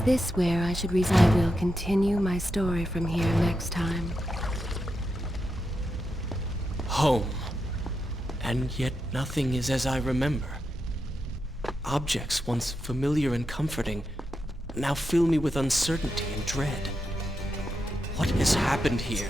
Is this where I should I will continue my story from here next time. Home. And yet nothing is as I remember. Objects once familiar and comforting now fill me with uncertainty and dread. What has happened here?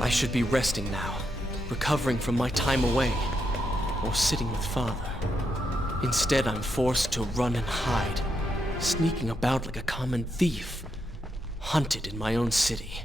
I should be resting now, recovering from my time away, or sitting with Father. Instead, I'm forced to run and hide, sneaking about like a common thief, hunted in my own city.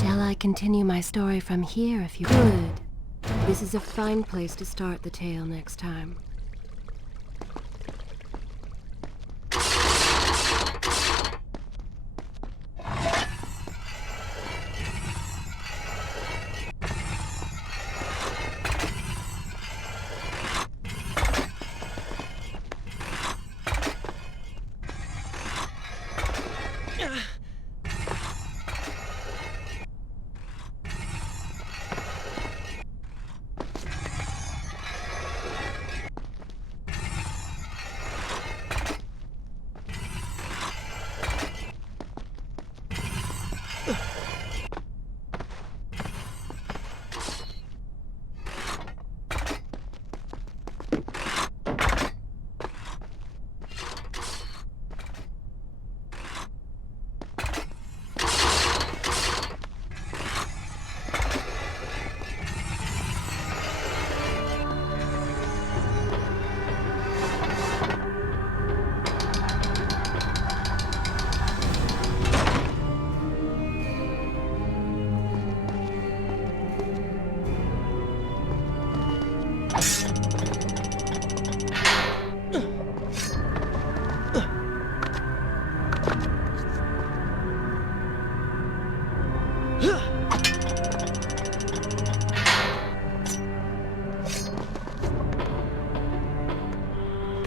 Shall I continue my story from here if you could? This is a fine place to start the tale next time.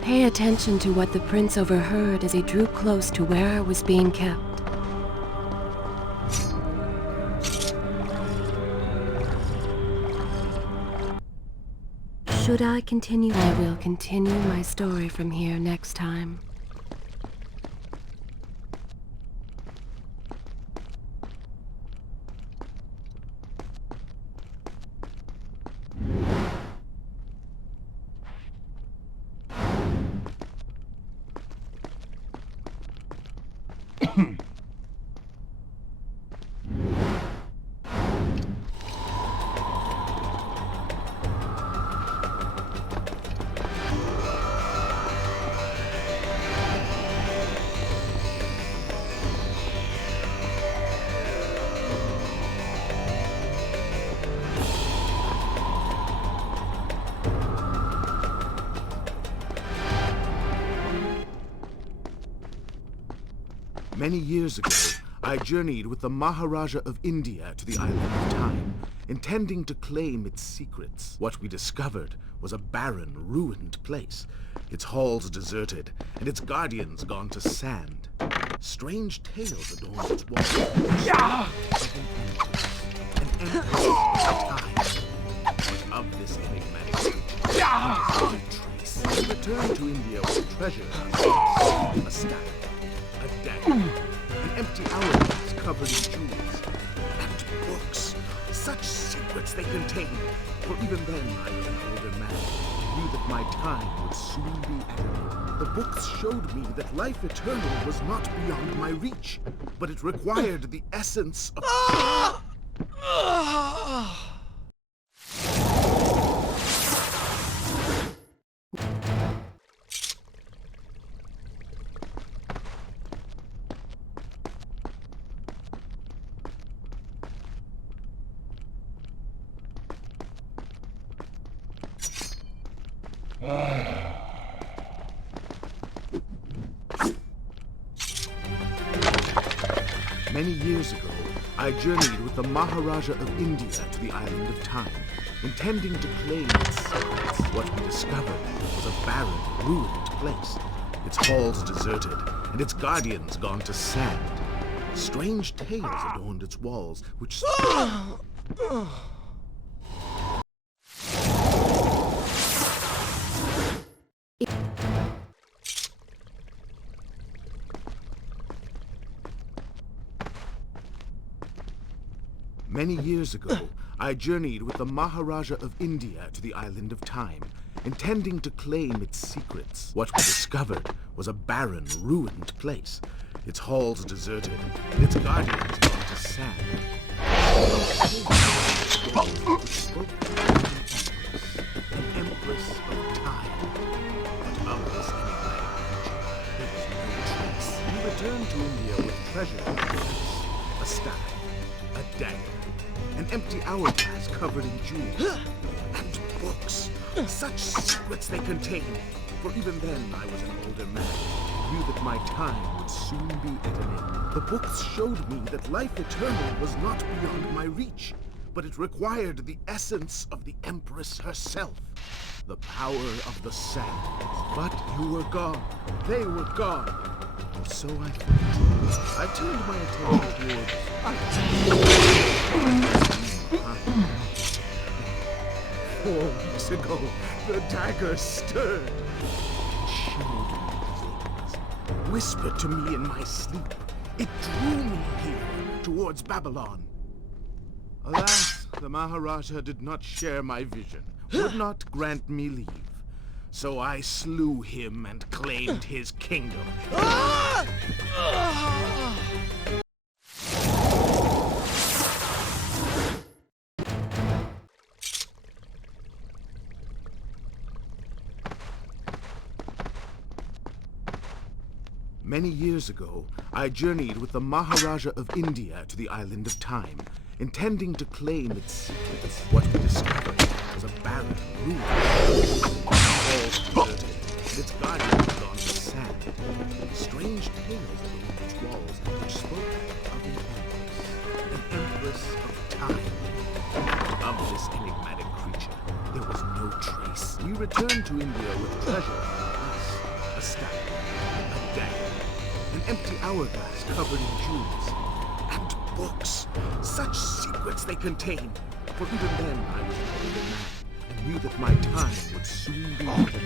Pay attention to what the prince overheard as he drew close to where I was being kept. Should I continue? I will continue my story from here next time. Many years ago, I journeyed with the Maharaja of India to the island of Time, intending to claim its secrets. What we discovered was a barren, ruined place, its halls deserted, and its guardians gone to sand. Strange tales adorned its walls. An endless time. Of this enigmatic creature, there is no trace. I returned to India with treasure, a staff, a dagger, an empty hourglass covered in jewels, and books. Such secrets they contained. For even then, I was an older man, knew that my time would soon be at an end. The books showed me that life eternal was not beyond my reach, but it required the essence of... Many years ago, I journeyed with the Maharaja of India to the island of Time, intending to claim its secrets. What we discovered was a barren, ruined place, its halls deserted, and its guardians gone to sand. Strange tales adorned its walls, which... Many years ago, I journeyed with the Maharaja of India to the island of Time, intending to claim its secrets. What we discovered was a barren, ruined place, its halls deserted, and its guardians gone to sand. An empress of time. But of this enigmatic creature, there was no trace. We returned to India with treasure, a staff, a dagger, an empty hourglass covered in jewels, and books. Such secrets they contained. For even then I was an older man, knew that my time would soon be at an end. The books showed me that life eternal was not beyond my reach, but it required the essence of the Empress herself, the power of the sands. But you were gone. They were gone. Or so I thought. I turned my attention towards 4 weeks ago, the dagger stirred, showed me things, whispered to me in my sleep. It drew me here, towards Babylon. Alas, the Maharaja did not share my vision, would not grant me leave. So I slew him and claimed his kingdom. Many years ago, I journeyed with the Maharaja of India to the island of Time, intending to claim its secrets. What we discovered was a barren ruin, all deserted, and its guardians gone to sand. Strange tales along its walls which spoke of an empress of time. Of this enigmatic creature, there was no trace. We returned to India with treasure, a staff, a dagger, an empty hourglass covered in jewels, and books. Such secrets they contained. For even then I was an older man, and knew that my time would soon be over.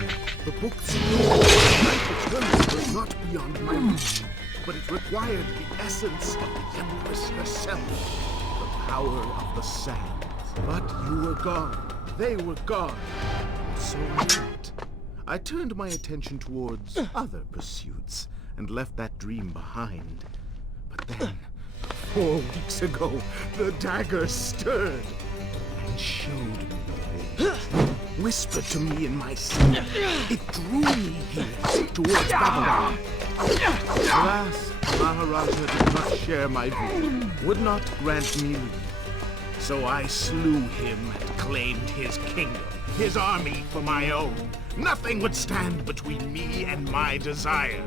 The books knew that life eternal was not beyond my reach, but it required the essence of the Empress herself, the power of the sands. But you were gone. They were gone. So I thought. I turned my attention towards other pursuits, and left that dream behind. But then, 4 weeks ago, the dagger stirred and showed me things, whispered to me in my sleep. It drew me here, towards Babylon. Alas, Maharaja did not share my vision, would not grant me leave. So I slew him and claimed his kingdom, his army for my own. Nothing would stand between me and my desire.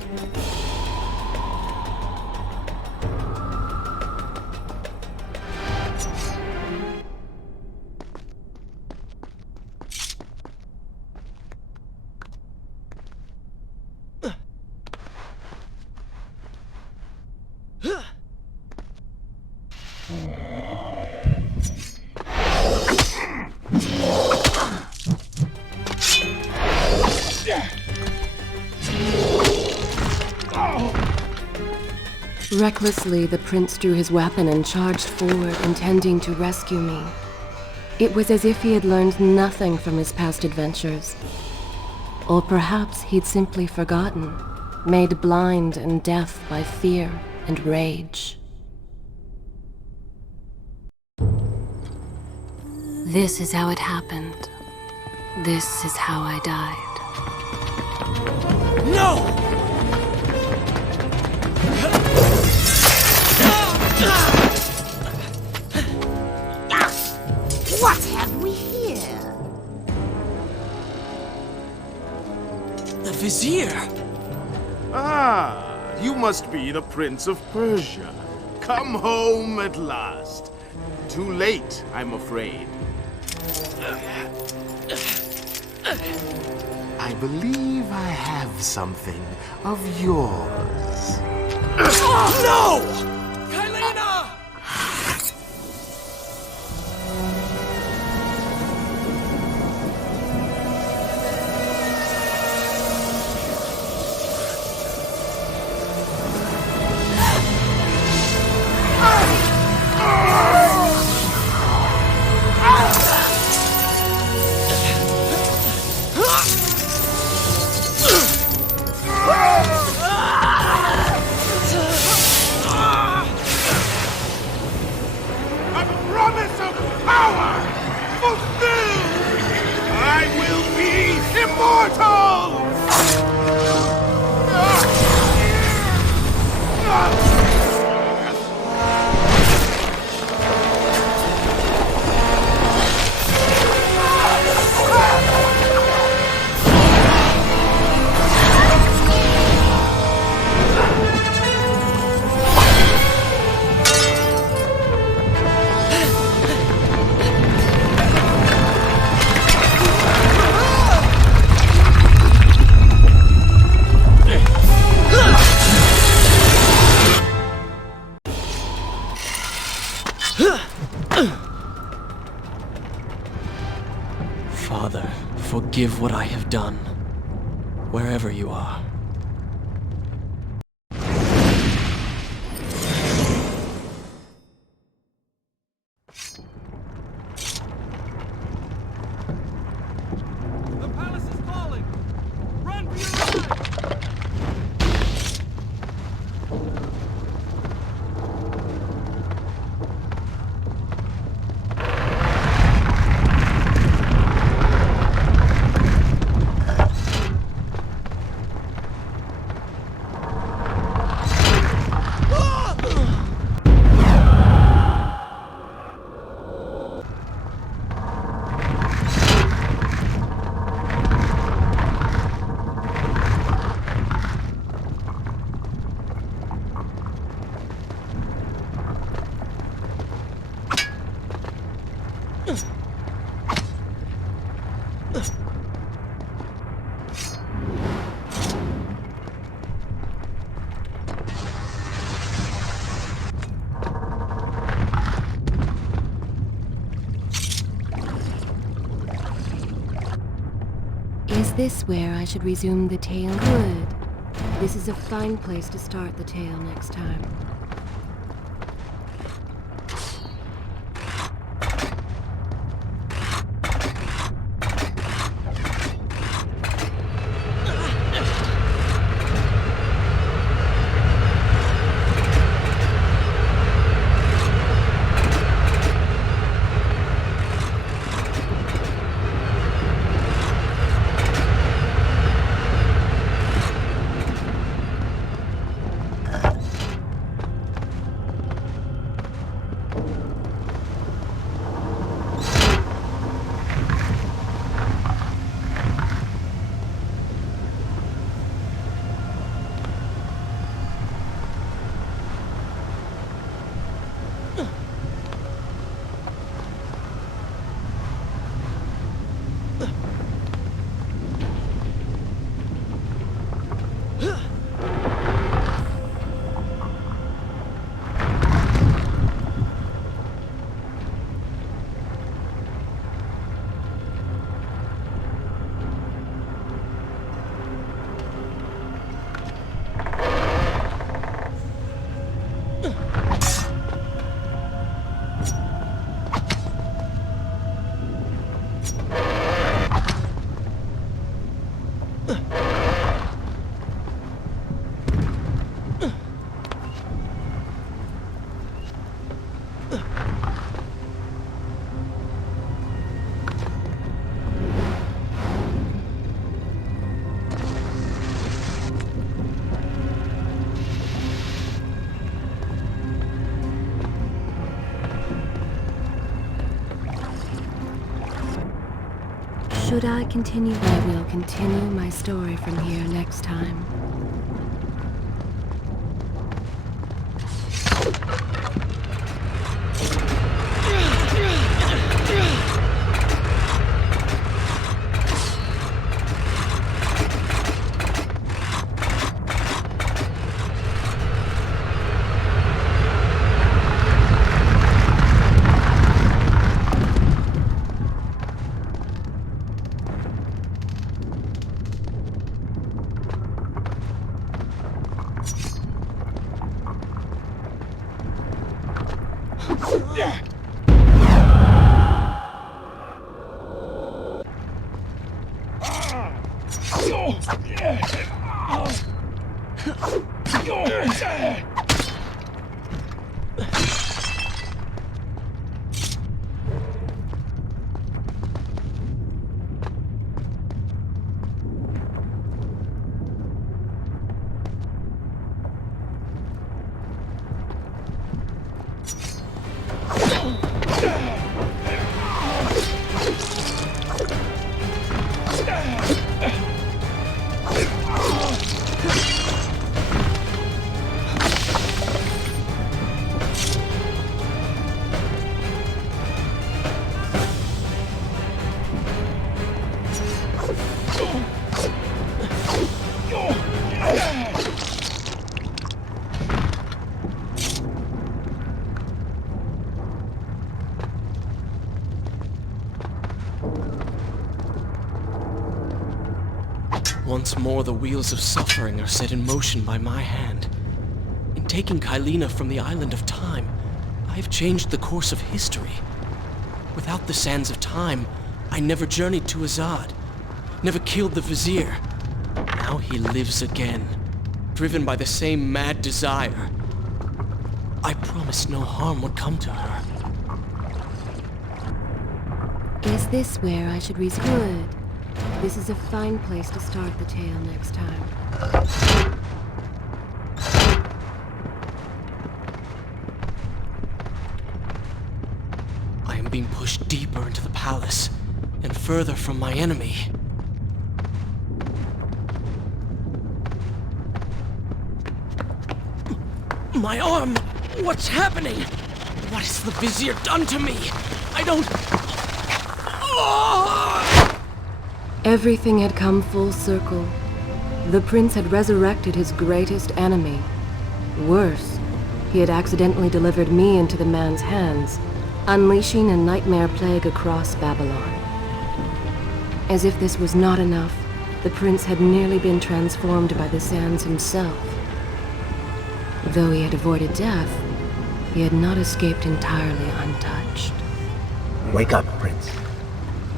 Recklessly, the prince drew his weapon and charged forward, intending to rescue me. It was as if he had learned nothing from his past adventures. Or perhaps he'd simply forgotten, made blind and deaf by fear and rage. This is how it happened. This is how I died. No! What have we here? The Vizier! Ah, you must be the Prince of Persia. Come home at last. Too late, I'm afraid. I believe I have something of yours. No! Kaileena! A promise of power fulfilled! I will be immortal! Father, forgive what I have done, wherever you are. The palace is falling! Run for your life! Is this where I should resume the tale? Good. This is a fine place to start the tale next time. Should I continue? I will continue my story from here next time. Once more, the wheels of suffering are set in motion by my hand. In taking Kaileena from the island of time, I have changed the course of history. Without the sands of time, I never journeyed to Azad, never killed the Vizier. Now he lives again, driven by the same mad desire. I promised no harm would come to her. Is this where I should reach? Good. This is a fine place to start the tale next time. I am being pushed deeper into the palace, and further from my enemy. My arm! What's happening? What has the Vizier done to me? I don't... Everything had come full circle. The prince had resurrected his greatest enemy. Worse, he had accidentally delivered me into the man's hands, unleashing a nightmare plague across Babylon. As if this was not enough, the prince had nearly been transformed by the sands himself. Though he had avoided death, he had not escaped entirely untouched. Wake up, Prince.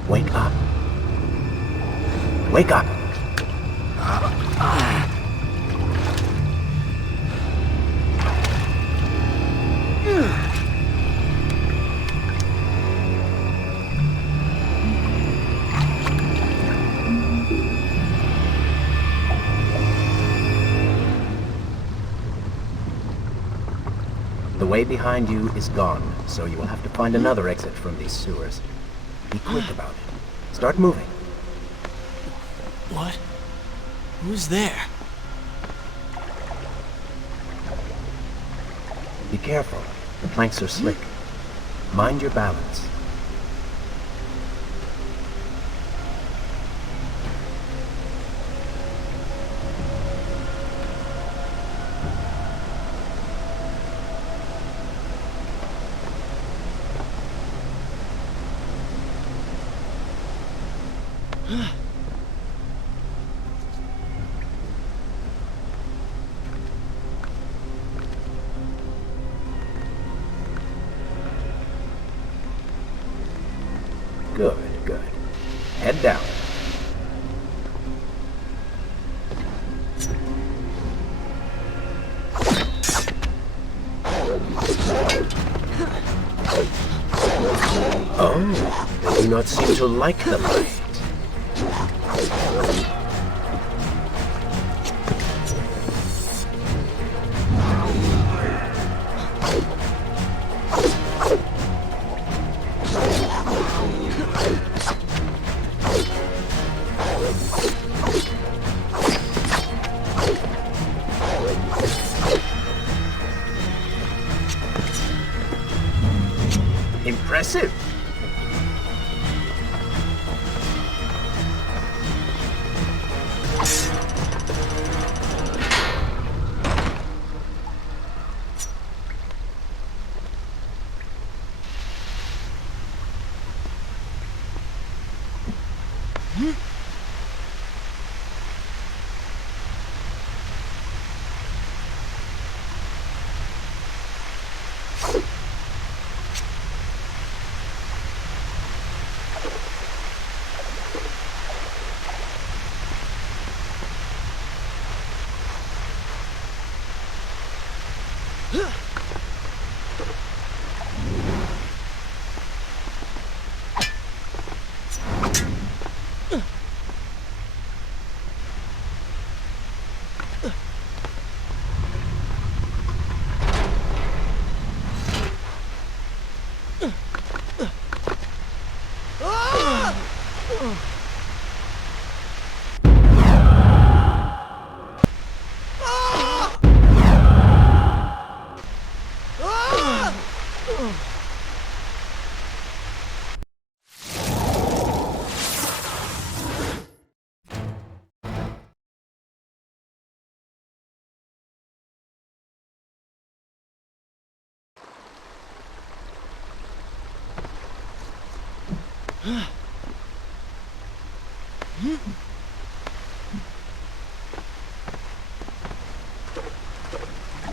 Wake up. Wake up! The way behind you is gone, so you will have to find another exit from these sewers. Be quick about it. Start moving. What? Who's there? Be careful. The planks are slick. Mind your balance. Good, good. Head down. Oh, they do not seem to like the light. Impressive.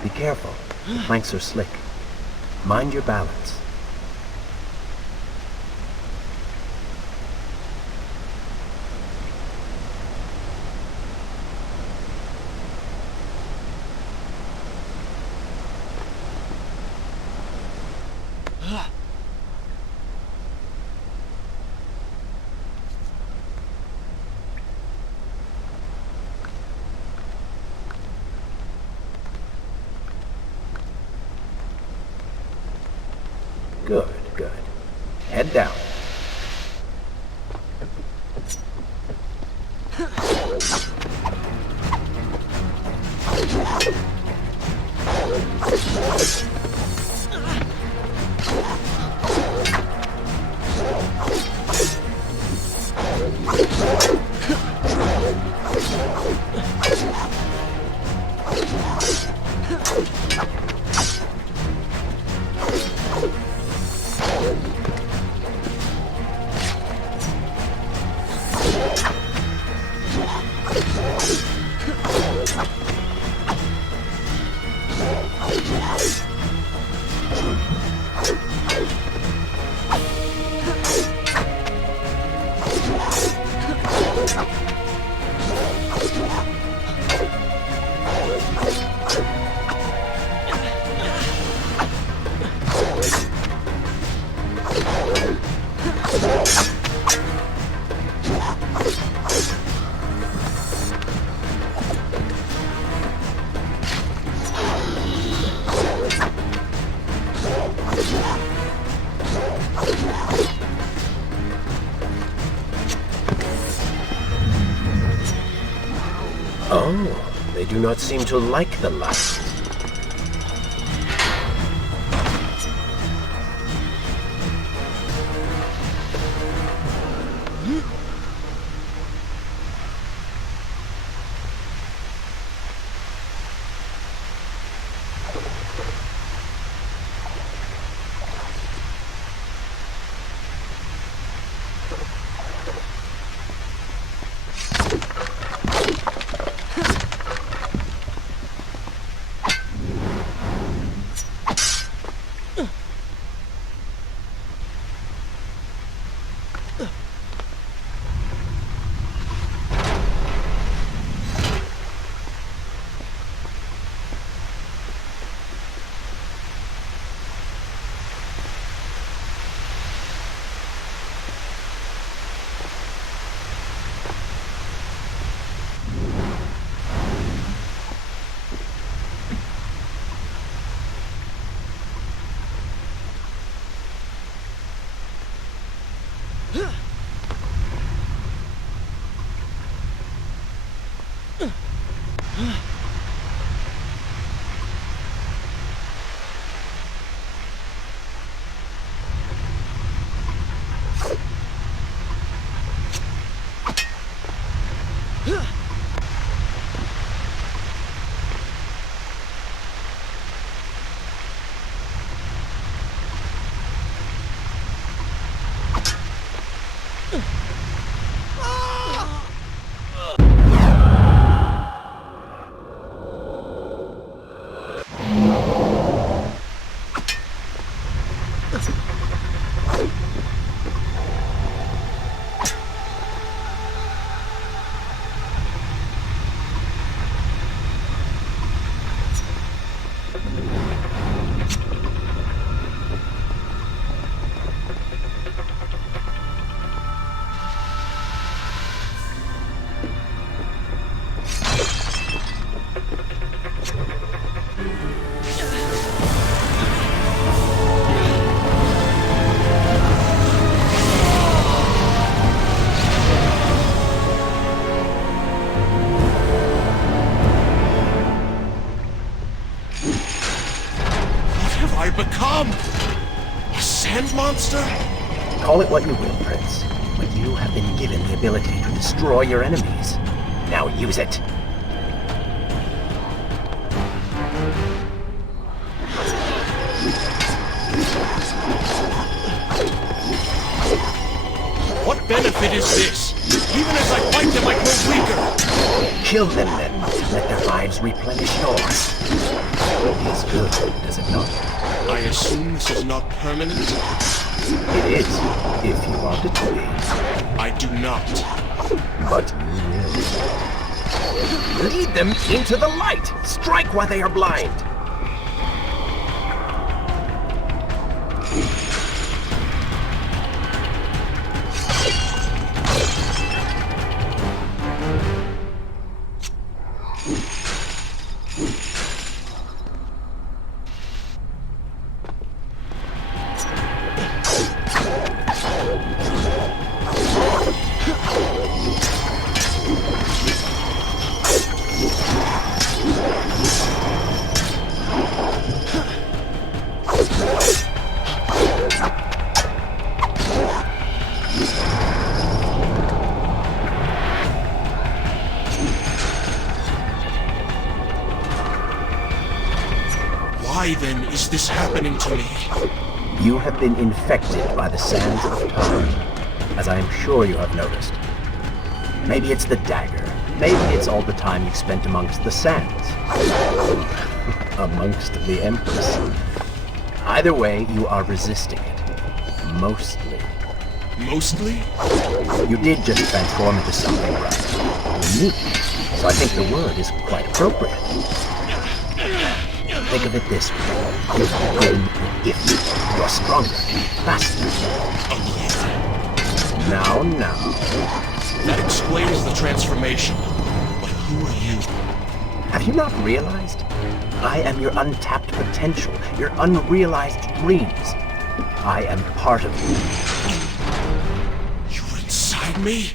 Be careful. The planks are slick. Mind your balance. Good, good. Head down. Oh, they do not seem to like the light. become? A sand monster? Call it what you will, Prince, but you have been given the ability to destroy your enemies. Now use it. What benefit is this? Even as I fight them, I grow weaker. Kill them then. Let their lives replenish yours. It is good, does it not? I assume this is not permanent? It is, if you want it to be. I do not. But you will. Lead them into the light! Strike while they are blind! Why then is this happening to me? You have been infected by the sands of time, as I am sure you have noticed. Maybe it's the dagger. Maybe it's all the time you've spent amongst the sands. Amongst the Empress. Either way, you are resisting it. Mostly. Mostly? You did just transform into something rather unique, so I think the word is quite appropriate. Think of it this way. You've grown a gift. You're stronger, faster. Now. That explains the transformation. But who are you? Have you not realized? I am your untapped potential, your unrealized dreams. I am part of you. You're inside me?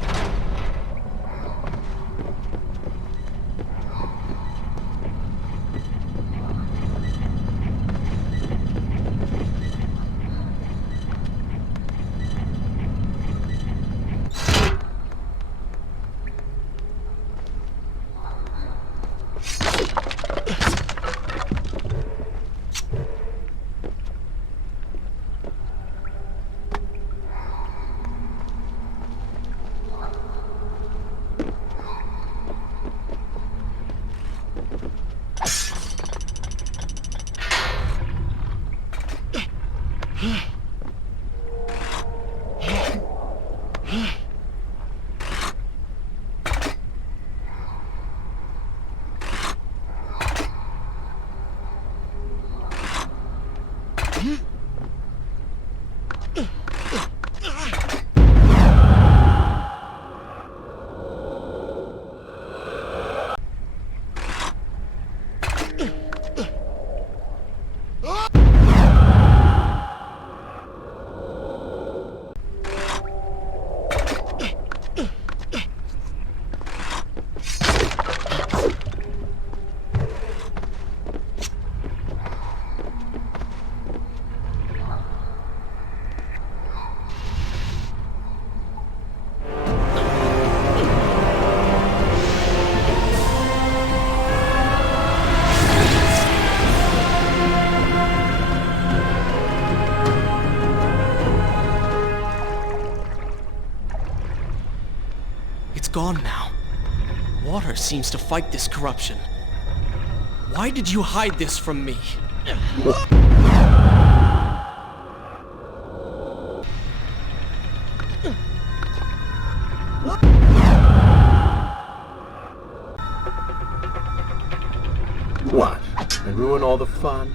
Gone now. Water seems to fight this corruption. Why did you hide this from me? What? And ruin all the fun?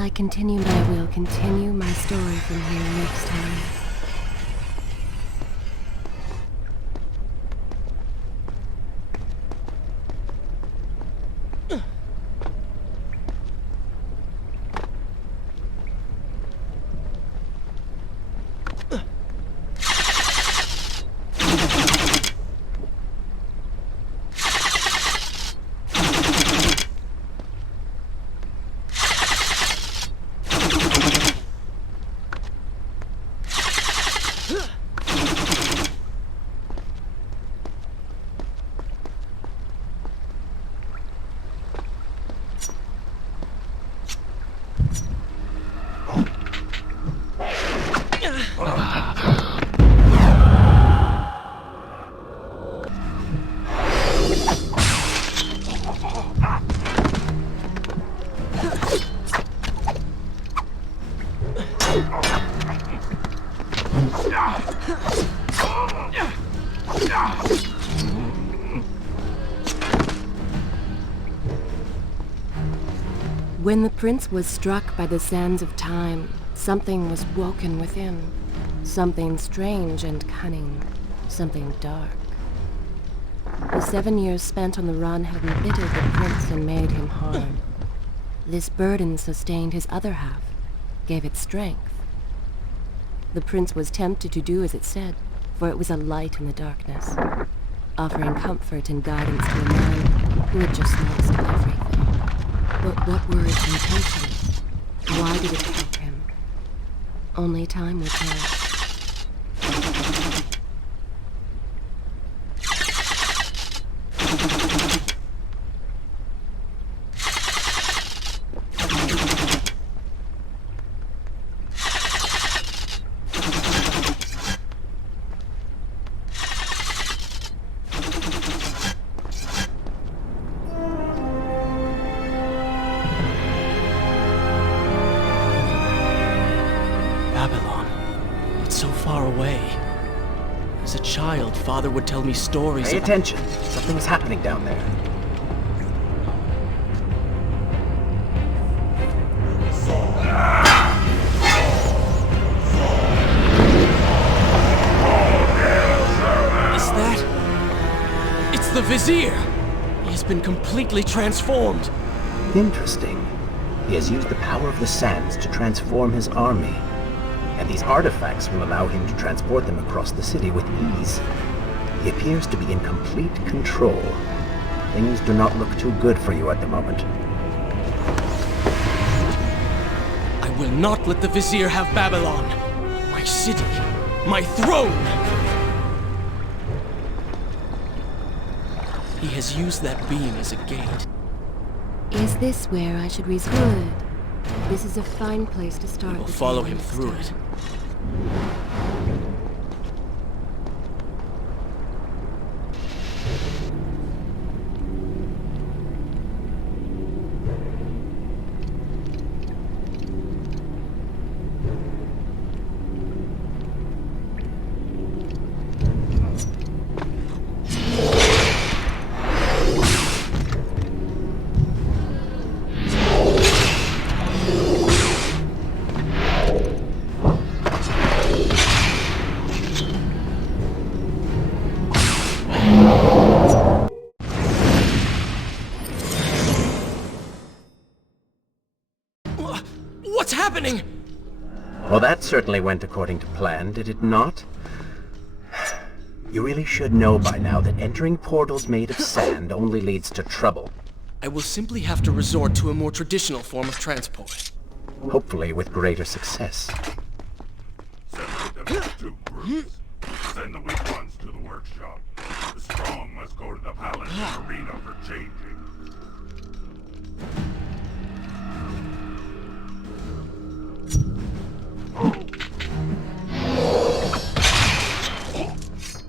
I will continue my story from here next time. When the prince was struck by the sands of time, something was woken within. Something strange and cunning. Something dark. The 7 years spent on the run had embittered the prince and made him hard. This burden sustained his other half, gave it strength. The prince was tempted to do as it said, for it was a light in the darkness, offering comfort and guidance to a man who had just lost everything. But what were its intentions? Why did it help him? Only time will tell. As a child, Father would tell me stories. Pay attention. Something's happening down there. Is that... It's the Vizier! He has been completely transformed. Interesting. He has used the power of the sands to transform his army. And these artifacts will allow him to transport them across the city with ease. He appears to be in complete control. Things do not look too good for you at the moment. I will not let the Vizier have Babylon. My city. My throne! He has used that beam as a gate. Is this where I should good? This is a fine place to start. We will follow him through it. What's happening? Well, that certainly went according to plan, did it not? You really should know by now that entering portals made of sand only leads to trouble. I will simply have to resort to a more traditional form of transport. Hopefully with greater success. Separate them into two groups. Send the weak ones to the workshop. The strong must go to the palace arena for changing.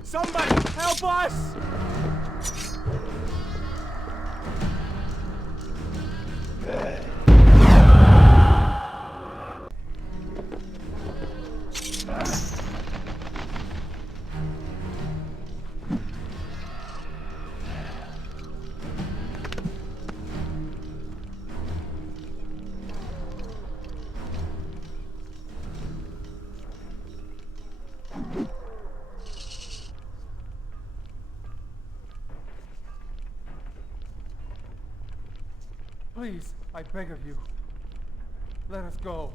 Somebody, help us! Please, I beg of you. Let us go.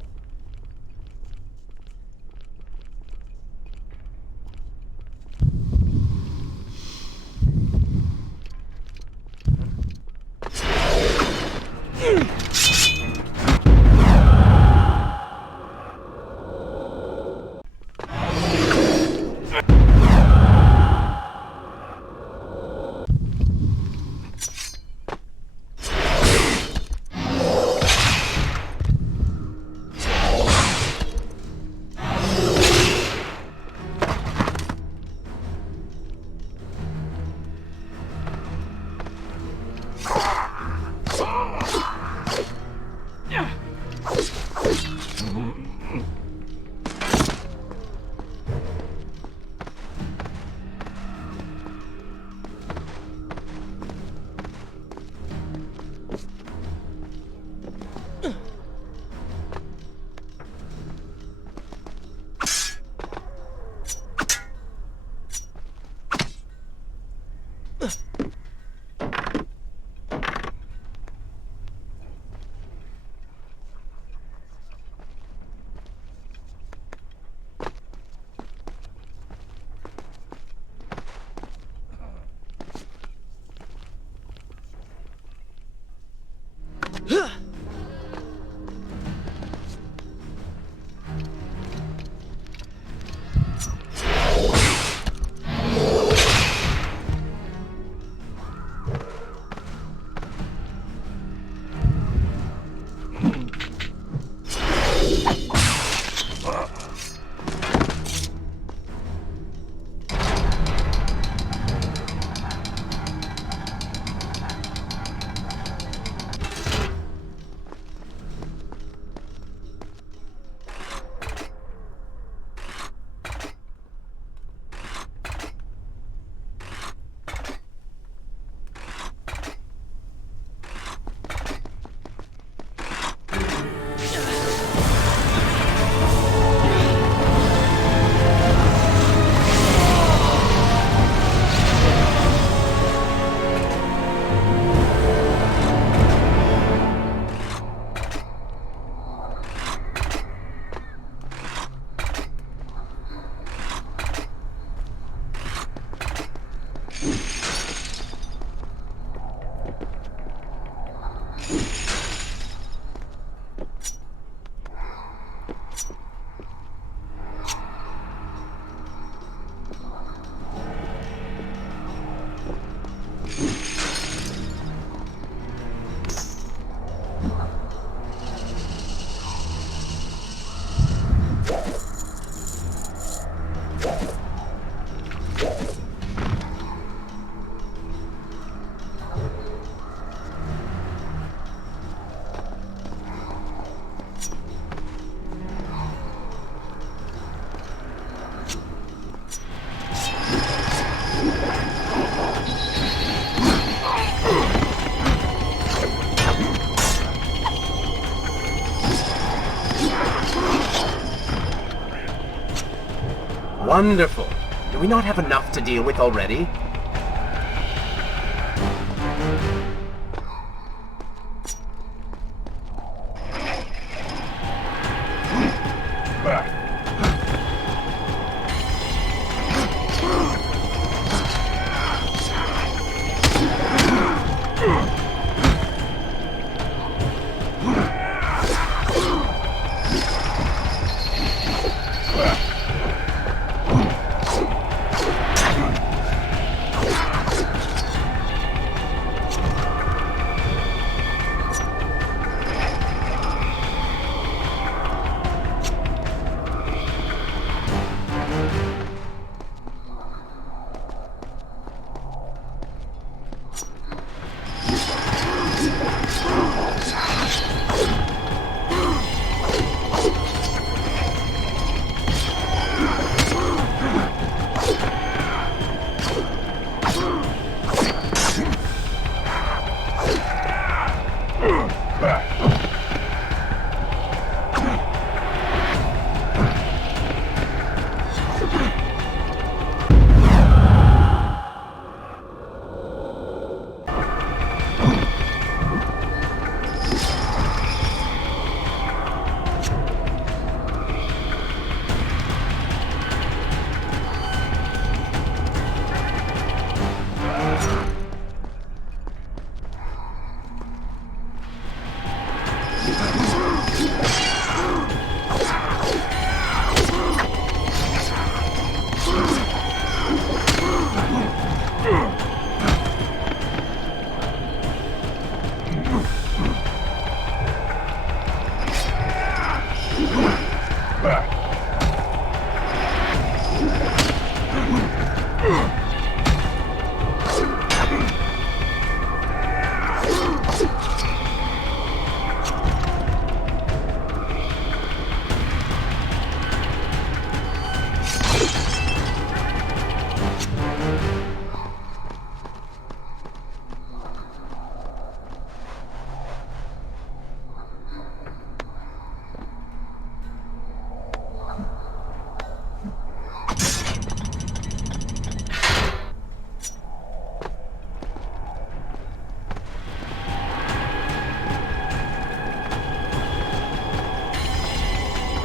Wonderful. Do we not have enough to deal with already?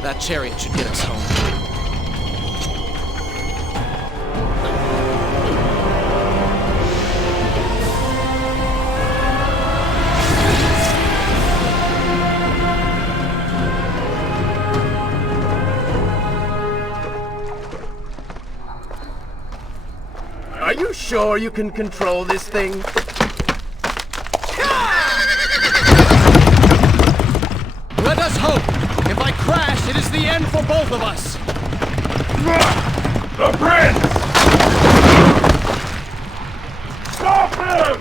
That chariot should get us home. Are you sure you can control this thing? Let us hope! If I crash, it is the end for both of us! The prince! Stop him!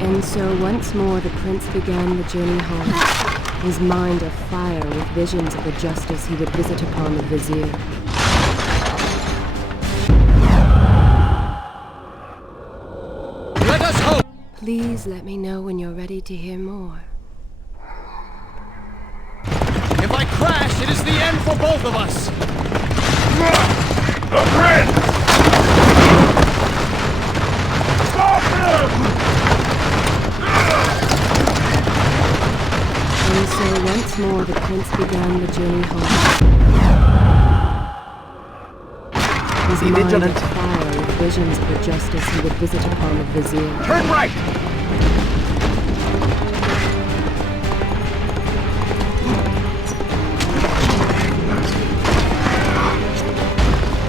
And so once more the prince began the journey home, his mind afire with visions of the justice he would visit upon the vizier. Let us hope! Please let me know when you're ready to hear more. If I crash, it is the end for both of us! The prince! Stop him! And so once more the prince began the journey home. His Be mind vigilant. afire with visions of the justice he would visit upon the vizier. Turn right!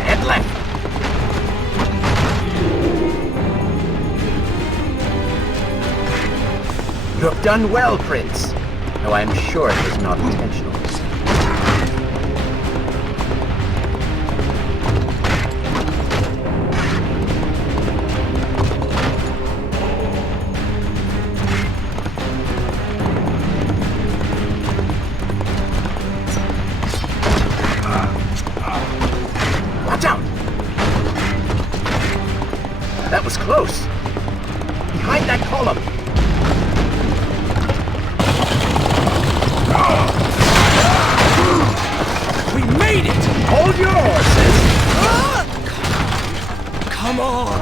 Head left! You have done well, Prince. Though I am sure it was not intentional. Watch out! That was close. Behind that column. We made it! Hold your horses. Come on!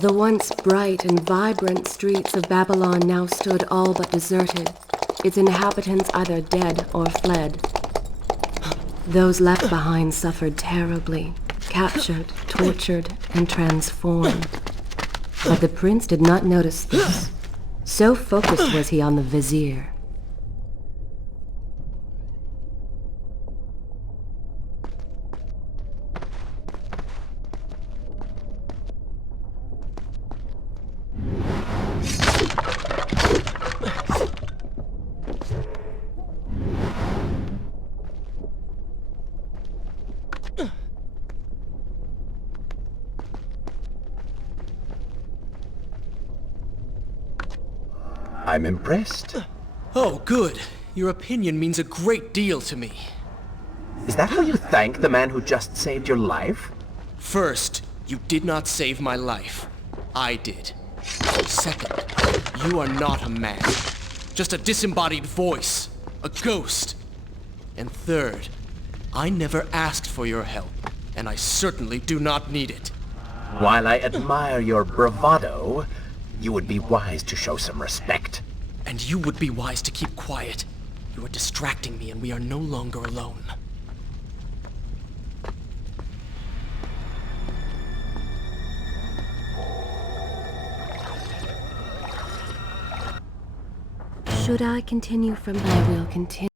The once bright and vibrant streets of Babylon now stood all but deserted, its inhabitants either dead or fled. Those left behind suffered terribly, captured, tortured, and transformed. But the prince did not notice this. So focused was he on the vizier. I'm impressed. Oh, good. Your opinion means a great deal to me. Is that how you thank the man who just saved your life? First, you did not save my life. I did. Second, you are not a man. Just a disembodied voice. A ghost. And third, I never asked for your help, and I certainly do not need it. While I admire your bravado, you would be wise to show some respect. And you would be wise to keep quiet. You are distracting me, and we are no longer alone. Should I continue from there? I will continue.